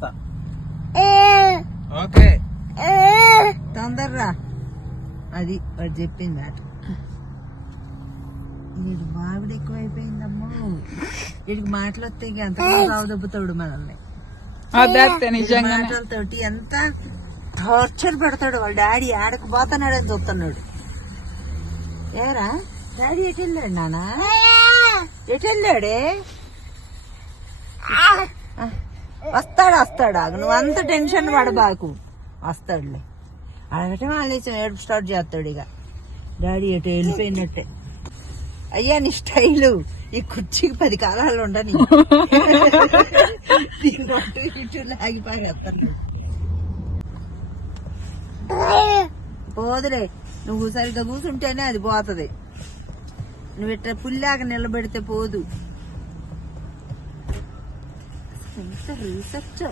చేస్తా. ఓకే తొందరరా. అది వాడు చెప్పింది మాట. వీడు మావిడ ఎక్కువైపోయిందమ్మో. వీడికి మాటలు వస్తాయి, ఎంతగా సాగుదబ్బుతాడు మనల్ని మాటలతోటి. ఎంత టార్చర్ పెడతాడు. వాళ్ళ డాడీ ఆడకు పోతున్నాడని చూస్తున్నాడు. ఏరా డాడీ ఎటు వెళ్ళాడు నానా? ఎటు వెళ్ళాడే? వస్తాడు. నువ్వు అంత టెన్షన్ పడబాకు, వస్తాడులే. అడగటం ఆలోచన ఏడుపు స్టార్ట్ చేస్తాడు. ఇక డాడీ ఎటు వెళ్ళిపోయినట్టే. అయ్యా నీ స్టైలు ఈ కుర్చీకి 10 కాలాలు ఉండని. ఇటు లాగిపోయేస్తాడు. పోదులే, నువ్వు సరిగ్గా కూర్చుంటేనే అది పోతుంది. నువ్వు ఇట్లా పుల్లాగా నిలబెడితే పోదు. రీసెర్చ్